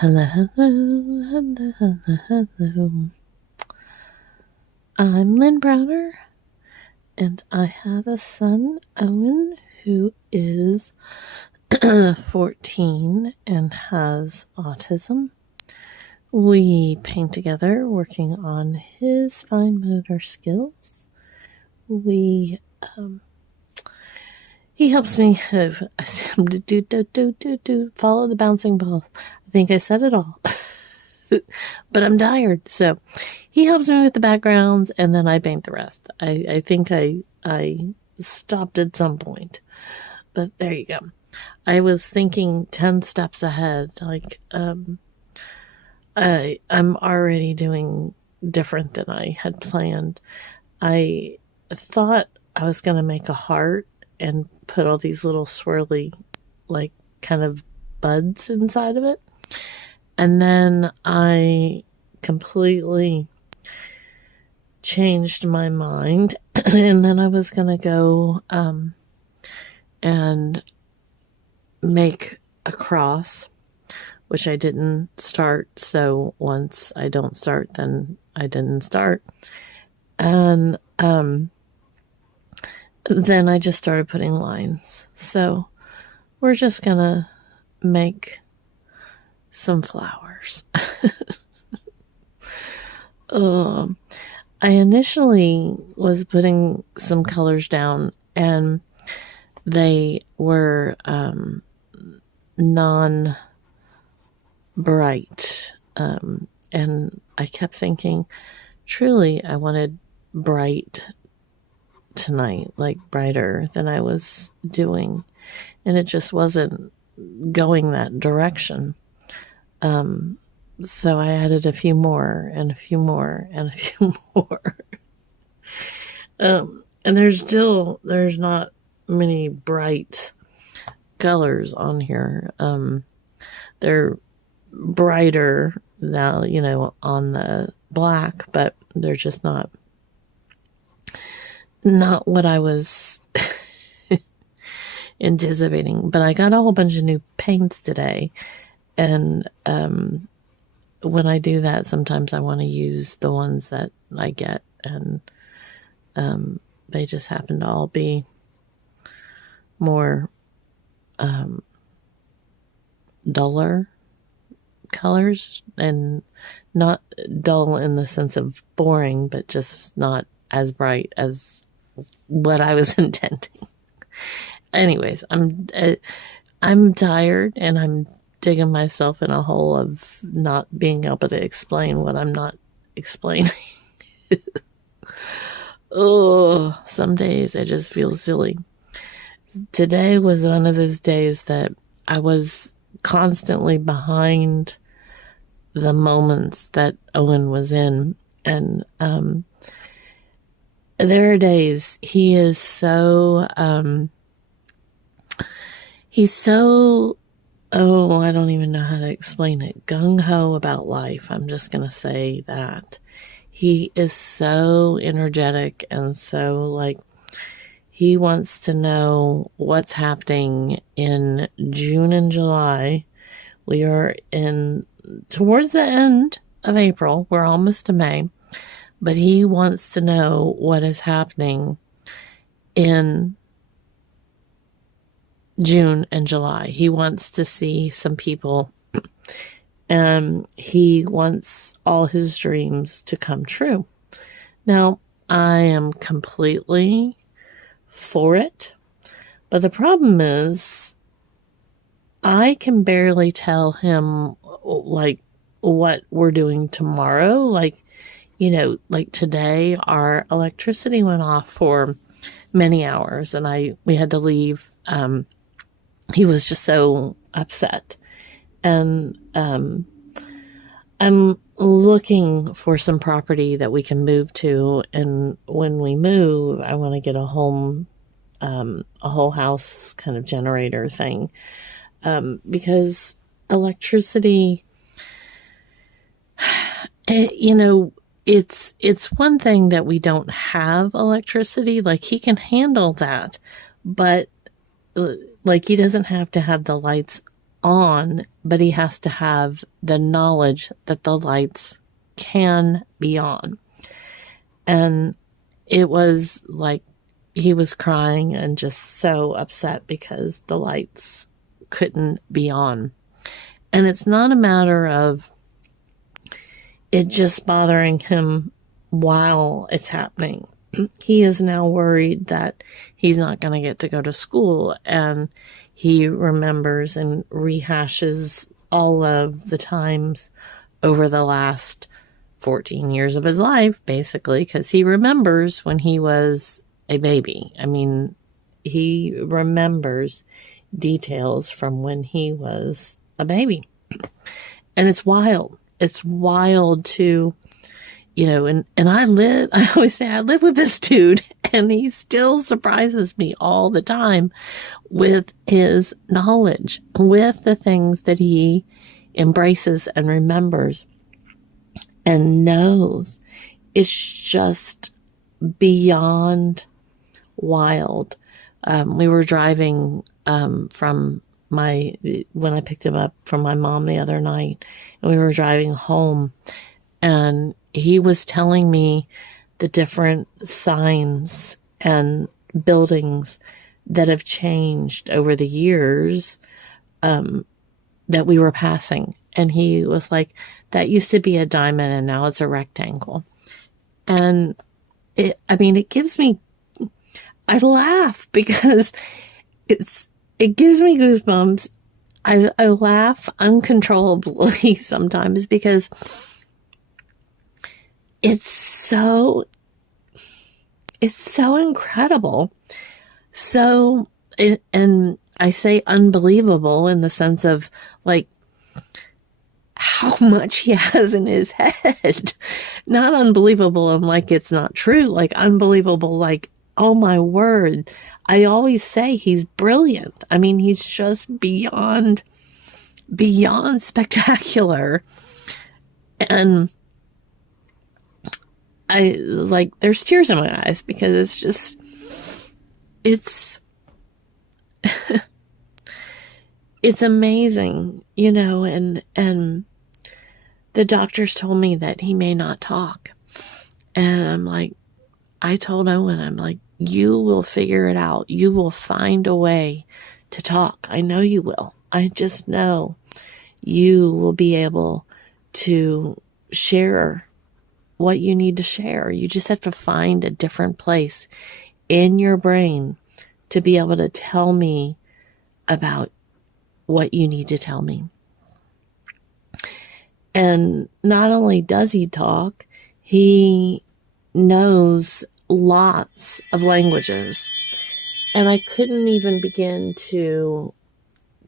Hello, hello, hello, hello, hello. I'm Lynn Browner, and I have a son, Owen, who is 14 and has autism. We paint together, working on his fine motor skills. He helps me. I ask him to do, follow the bouncing balls. I think I said it all. But I'm tired, so he helps me with the backgrounds, and then I paint the rest. I think I stopped at some point, but there you go. I was thinking 10 steps ahead. I'm already doing different than I had planned. I thought I was going to make a heart and put all these little swirly, like, kind of buds inside of it. And then I completely changed my mind. And then I was going to go and make a cross, which I didn't start. So once I don't start, then I didn't start. And then I just started putting lines. So we're just going to make some flowers. I initially was putting some colors down, and they were non-bright. And I kept thinking, truly, I wanted bright tonight, like brighter than I was doing. And it just wasn't going that direction. So I added a few more and a few more and a few more. And there's not many bright colors on here. They're brighter now, on the black, but they're just not what I was anticipating. But I got a whole bunch of new paints today. And when I do that, sometimes I want to use the ones that I get, and they just happen to all be more duller colors, and not dull in the sense of boring, but just not as bright as what I was intending. Anyways, I'm tired, and I'm digging myself in a hole of not being able to explain what I'm not explaining. Oh, some days I just feel silly. Today was one of those days that I was constantly behind the moments that Owen was in. And there are days he is so oh, I don't even know how to explain it. Gung-ho about life. I'm just going to say that. He is so energetic, and so, he wants to know what's happening in June and July. We are towards the end of April. We're almost to May. But he wants to know what is happening in June and July. He wants to see some people, and he wants all his dreams to come true. Now, I am completely for it, but the problem is I can barely tell him what we're doing tomorrow. Like today our electricity went off for many hours, and we had to leave. He was just so upset. And I'm looking for some property that we can move to. And when we move, I want to get a whole house kind of generator thing. Because electricity, it's one thing that we don't have electricity. Like, he can handle that, but he doesn't have to have the lights on, but he has to have the knowledge that the lights can be on. And it was like he was crying and just so upset because the lights couldn't be on. And it's not a matter of it just bothering him while it's happening. He is now worried that he's not going to get to go to school, and he remembers and rehashes all of the times over the last 14 years of his life, basically, because he remembers when he was a baby. I mean, he remembers details from when he was a baby. And it's wild. It's wild to, and I always say I live with this dude, and he still surprises me all the time with his knowledge, with the things that he embraces and remembers and knows. It's just beyond wild. We were driving when I picked him up from my mom the other night, and we were driving home, and he was telling me the different signs and buildings that have changed over the years that we were passing. And he was like, that used to be a diamond and now it's a rectangle. And it gives me, I laugh because it gives me goosebumps. I laugh uncontrollably sometimes because it's so incredible. And I say unbelievable in the sense of like how much he has in his head. Not unbelievable and like it's not true, like unbelievable, like, oh my word. I always say he's brilliant. I mean, he's just beyond spectacular. And there's tears in my eyes because it's amazing, and the doctors told me that he may not talk. And I'm like, I told Owen, I'm like, you will figure it out. You will find a way to talk. I know you will. I just know you will be able to share what you need to share. You just have to find a different place in your brain to be able to tell me about what you need to tell me. And not only does he talk, he knows lots of languages. And I couldn't even begin to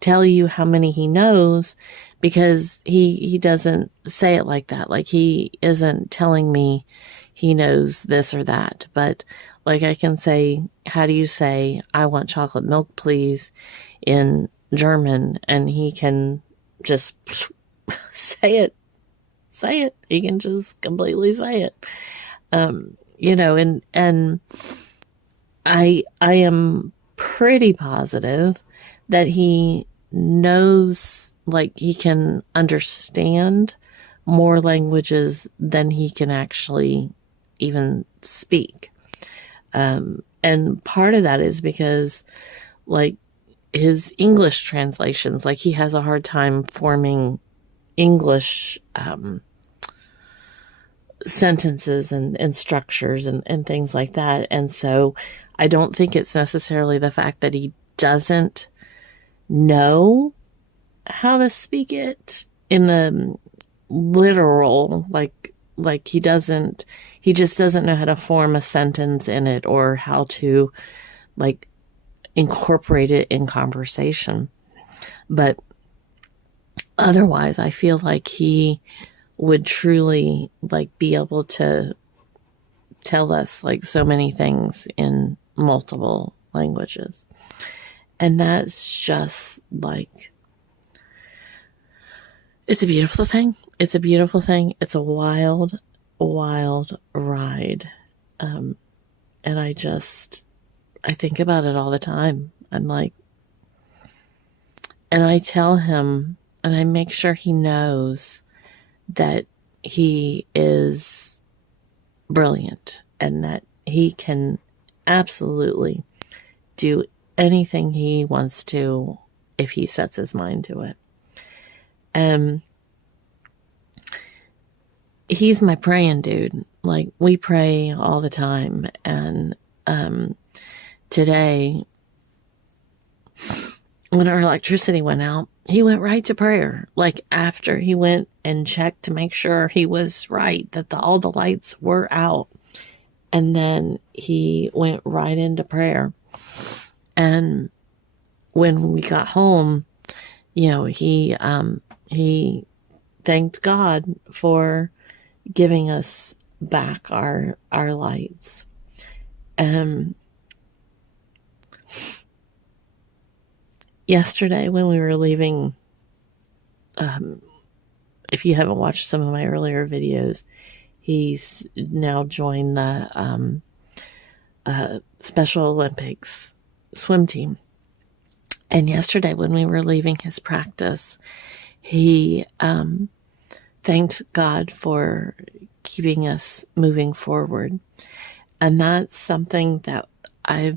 tell you how many he knows because he doesn't say it like that. Like he isn't telling me he knows this or that. But like I can say, how do you say, I want chocolate milk, please, in German? And he can just say it. He can just completely say it. And I am pretty positive that he knows, like he can understand more languages than he can actually even speak. And part of that is because like his English translations, like he has a hard time forming English, sentences and structures and things like that. And so I don't think it's necessarily the fact that he doesn't know how to speak it in the literal, like he just doesn't know how to form a sentence in it or how to like incorporate it in conversation. But otherwise, I feel like he would truly like be able to tell us like so many things in multiple languages. And that's just like, it's a beautiful thing. It's a beautiful thing. It's a wild, wild ride. And I think about it all the time. I'm like, And I tell him, and I make sure he knows that he is brilliant and that he can absolutely do anything he wants to if he sets his mind to it. He's my praying dude. Like, we pray all the time. And today, when our electricity went out, he went right to prayer. Like, after he went and checked to make sure he was right, that all the lights were out. And then he went right into prayer. And when we got home, he thanked God for giving us back our lights. Yesterday when we were leaving, if you haven't watched some of my earlier videos, he's now joined the Special Olympics swim team. And yesterday when we were leaving his practice, he thanked God for keeping us moving forward. And that's something that I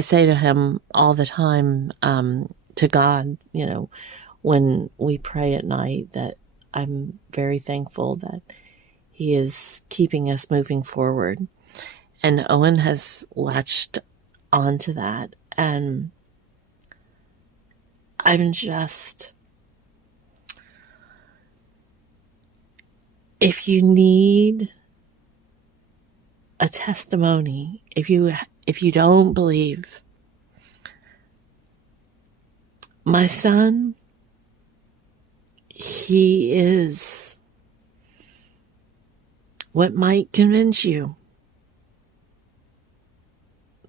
say to him all the time, to God, when we pray at night, that I'm very thankful that he is keeping us moving forward. And Owen has latched onto that. And I'm just, if you need a testimony, if you don't believe, my son, he is what might convince you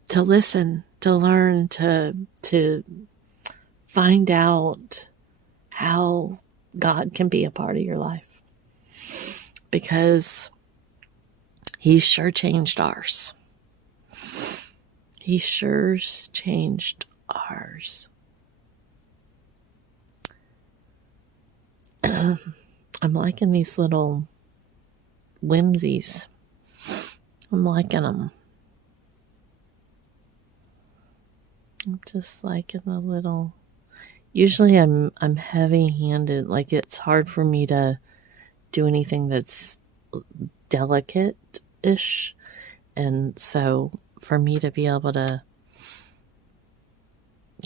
to listen, to learn, to find out how God can be a part of your life. Because he sure changed ours. He sure changed ours. I'm liking these little whimsies. I'm liking them. I'm just liking the little. Usually I'm heavy-handed. Like, it's hard for me to do anything that's delicate-ish. And so for me to be able to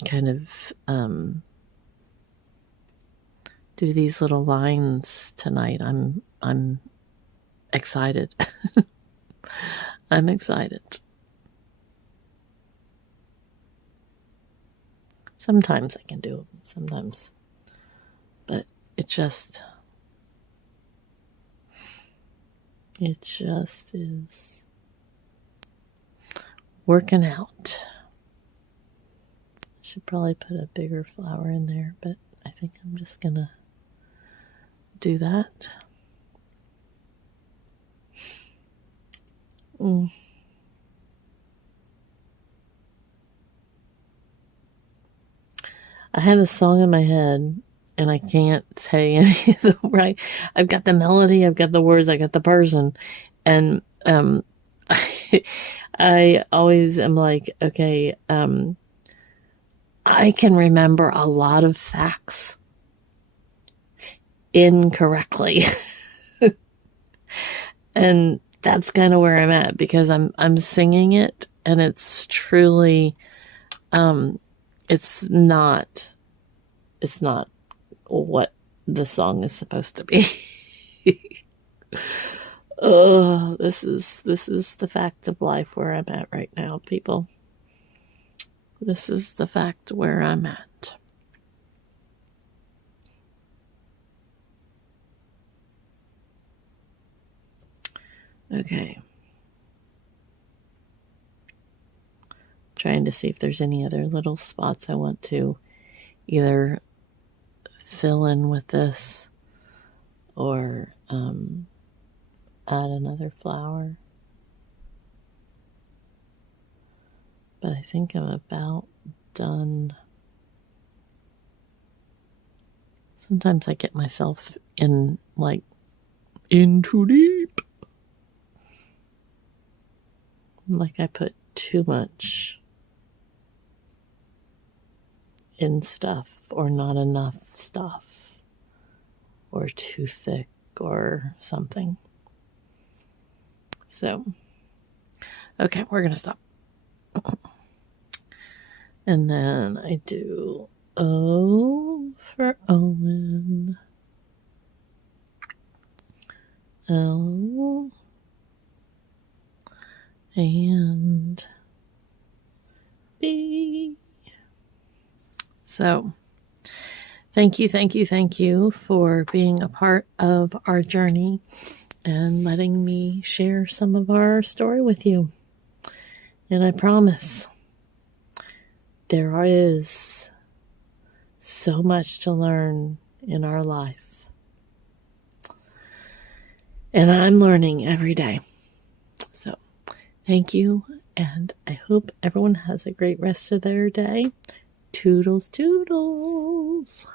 kind of do these little lines tonight, I'm excited. I'm excited. Sometimes I can do it, sometimes. But it just is working out. I should probably put a bigger flower in there, but I think I'm just gonna do that. I have a song in my head, and I can't say any of the right. I've got the melody, I've got the words, I got the person, and I always am like, okay, I can remember a lot of facts incorrectly. And that's kind of where I'm at, because I'm singing it, and it's truly it's not what the song is supposed to be. Oh, this is the fact of life where I'm at right now, people. This is the fact where I'm at. Okay. Trying to see if there's any other little spots I want to either fill in with this or add another flower. But I think I'm about done Sometimes I get myself in too deep. Like I put too much in stuff, or not enough stuff, or too thick or something. So, okay, we're going to stop. And then I do O for Owen. L. And B. So, thank you for being a part of our journey and letting me share some of our story with you. And I promise there is so much to learn in our life. And I'm learning every day. So, thank you, and I hope everyone has a great rest of their day. Toodles, toodles.